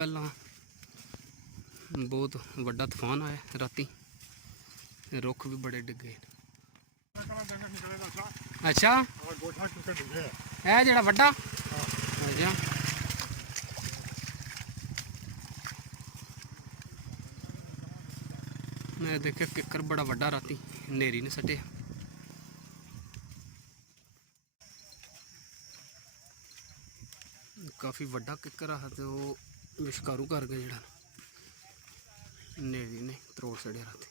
पहला बहुत वड्डा तूफान आया राती, रुख भी बड़े डिगे। अच्छा है जेड़ा वड्डा। अच्छा मैं देखा किक्कर बड़ा वड्डा राती नेरी ने सटे। काफ़ी वड्डा किक्कर आ तो विशकारू कर गया जेड़ा नेरी ने त्रोड़ सड़िया राती।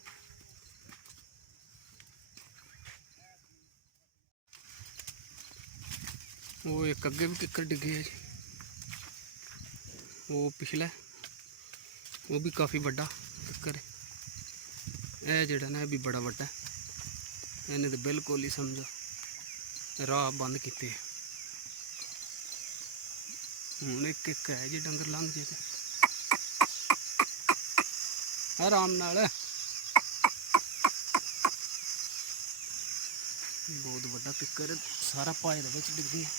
वो एक अगे भी किक्कर डिगे है जी, वो पिछला वो भी काफ़ी वड्डा किक्कर है। यह जेड़ा ना भी बड़ा वड्डा, इन्हें तो बिल्कुल ही समझो राह बंद किते। हूँ एक एक है जी डंगर लंघ जे आराम नाल। बहुत बड़ा किक्कर सारा पाए डिग गया।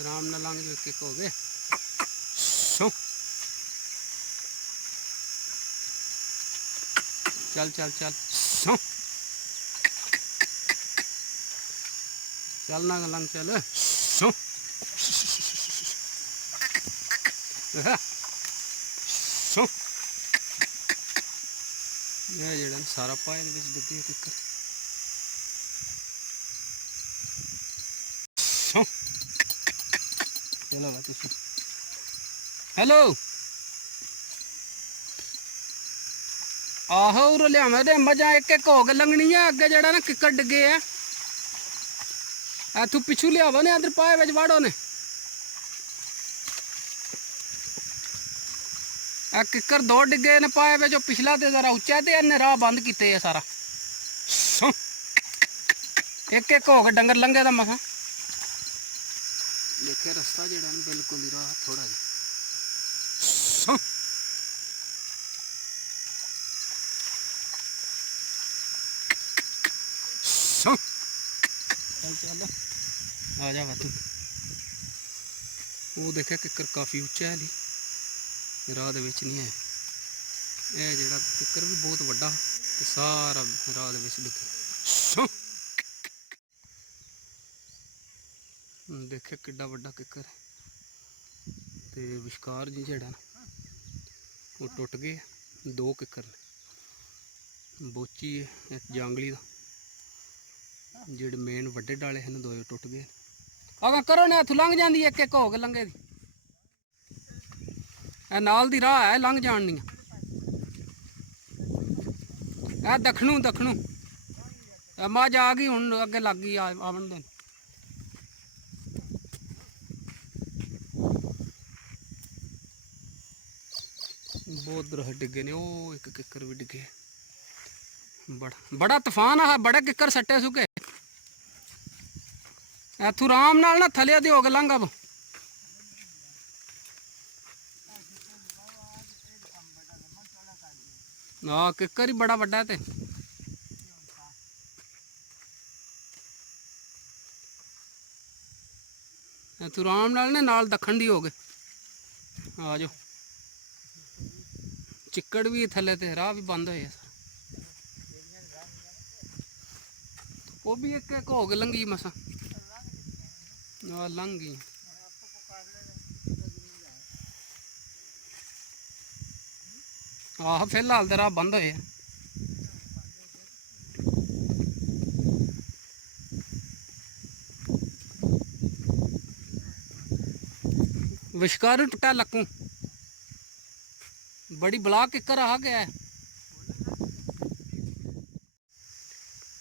आराम नाल लंघ जो एक हो गए। चल चल चल चल ना लंघ चल। यह जेड़ा सारा पाए डिग गया किक्कर। चलो हेलो आहो उर लिया दे मजा एक एक हो के लंघनी है। अगे जड़ा ना किक्कर डिगे है इतू पिछू लियावा ने अंदर पाए बिच वाड़ो ने। किक्कर दो डिगे ने पाए बिच, पिछला तो जरा उच्चा ते इन्हें राह बंद किते है सारा। एक एक हो के डंगर लंघे दा मसा देखिए रास्ता जड़ा बिल्कुल ही राह थोड़ा जी। चल चल आ जा तू। वो देखा किक्कर काफ़ी उच्चा है ली, राह दे विच नहीं है। यह जेड़ा किक्कर भी बहुत वड्डा ते सारा राह दे विच डिगे। देखे किड्डा वड्डा किक्कर ते विशकार जी जेड़ा ना वो टुट गए। दो किक्कर ने बोची है एक जांगली का, जेड़े मेन वड्डे डाले हैं दो टुट गए। अगर करो ने इत्थों लंघ जाती एक एक हो के लंघे दी नाल दी राह है लंघ जान दी। दखनू दखनू मज आ गई हूँ अगे लग गई आवन देन। बहुत दरख्त डिगे ने, वो एक किक्कर भी डिगे। बड़ा तूफान आ, बड़े किक्कर सट्टे सुके। इत्थू आराम नाल ना थले दी हो के लंघ। अब हाँ किक्कर ही बड़ा वड्डा ते इत्थू आराम नाल ने नाल दखन दी हो गए। आ जाओ चिक्कड़ भी थले ते राह भी बंद होए। वो भी एक एक हो गए लंघी मसा लंघ गई। आहो फिलहाल तो राह बंद होए। विशकार टुटा लक्कू बड़ी बला किक्कर आ गया है।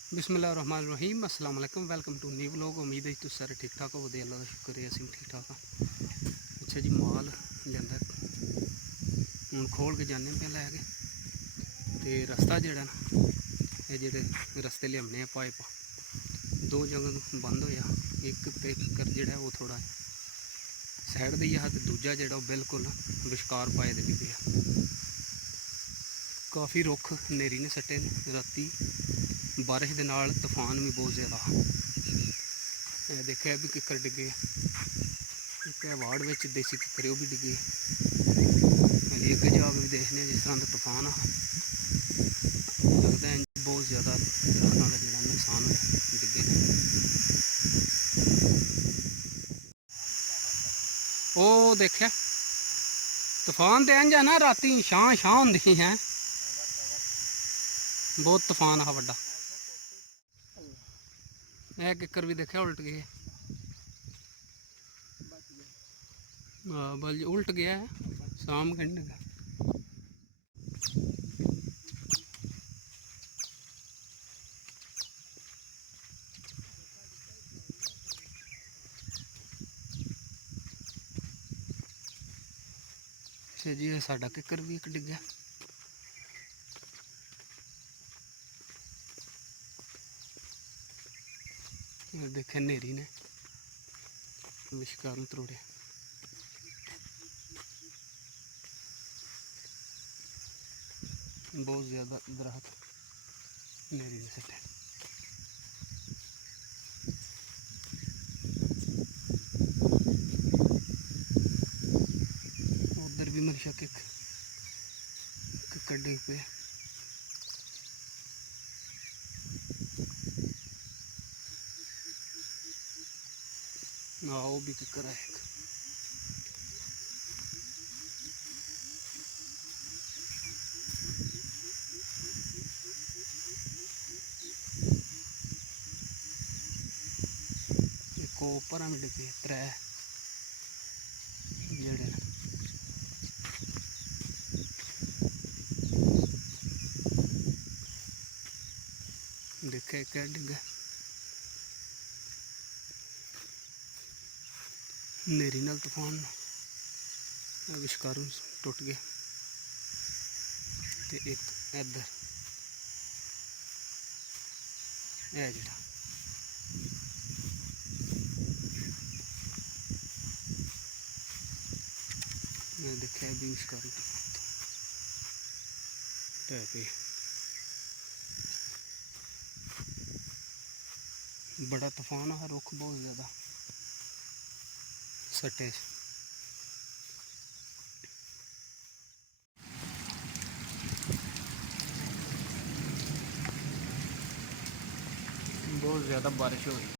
बिस्मिल्लाहिर्रहमानिर्रहीम अस्सलाम वालेकुम, वेलकम टू न्यू व्लॉग। उम्मीद है तुम सारे ठीक ठाक हो, अल्लाह का शुक्र है असीं ठीक ठाक हाँ। अच्छा जी माल लिया हूँ खोल के जाने पे लैके तो रस्ता जड़ा ना ये जेडे रस्ते लियाने पाइप दो जगह बंद होया। एक ते किक्कर जड़ा वो थोड़ा साइड दी हा ते दूजा जड़ा बिल्कुल विशकार पाए दे डिग्गिया। काफ़ी रुख नेरी ने सट्टे राती, बारिश के नाल तूफान भी बहुत ज़्यादा। देखा भी किक्कर डिगे एक है वाड़ में देसी किकरे भी डिगे। अभी अगे जाके भी देखने जिस तरह का तूफान आ लगता है बहुत ज़्यादा दरख्तों का जो नुकसान हो डिगे ने। वो देखा तूफान तो इंज है ना राती छां छां होंदी है। बहुत तूफान हा वड्डा। यह किकर भी देखा उल्ट गए। बल उल्ट गया है शाम घंटे का। जी साडा किकर भी एक डिग्गा। देखे नेरी ने विशकार त्रोड़े। बहुत ज़्यादा दरख्त नेरी ने सटे। उधर भी मेरे शक किकर डिग पे। वो भी किकर है एक। ऊपर में डिगे त्रै जेड़े देखे एक डिग्गा नेरी नाल तूफान विशकारों टुट गया। ते एक इधर है जड़ा देखा भी विशकारों टह पे। बड़ा तूफान है रुख बहुत ज़्यादा सटे। बहुत ज़्यादा बारिश हो रही है।